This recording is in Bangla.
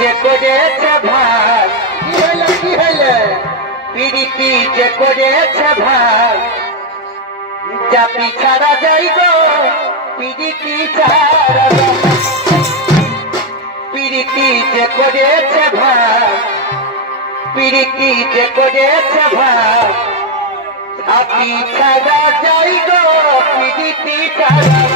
যে করেছে ভাই কি হইলে কি হইলে পিড়িতি যে করেছে ভাই যা পিছাড়া যাই গো পিড়িতি ছাড়া যাই। পিড়িতি যে করেছে ভাই আপনি ছাড়া যাই গো পিড়িতি ছাড়া।